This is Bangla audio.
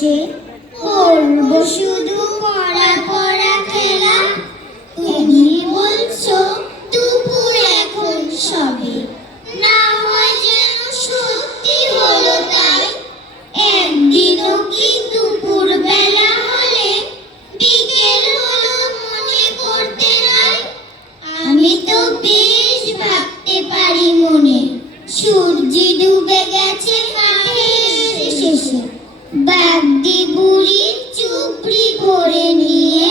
বসে করবো শুধু পড়া পড়া খেলা। তুমি বলছো দুপুর এখন সবে, না হয় যেন সত্যি হলো তাই। একদিনও কি দুপুর বেলা হলে বিকেল হলো মনে করতে নাই? আমি তো বেশ ভাবতে পারি মনে, সূর্য ডুবে গেছে মাঠের শেষে। বাগদি বুড়ি চুপড়ি করে নিয়ে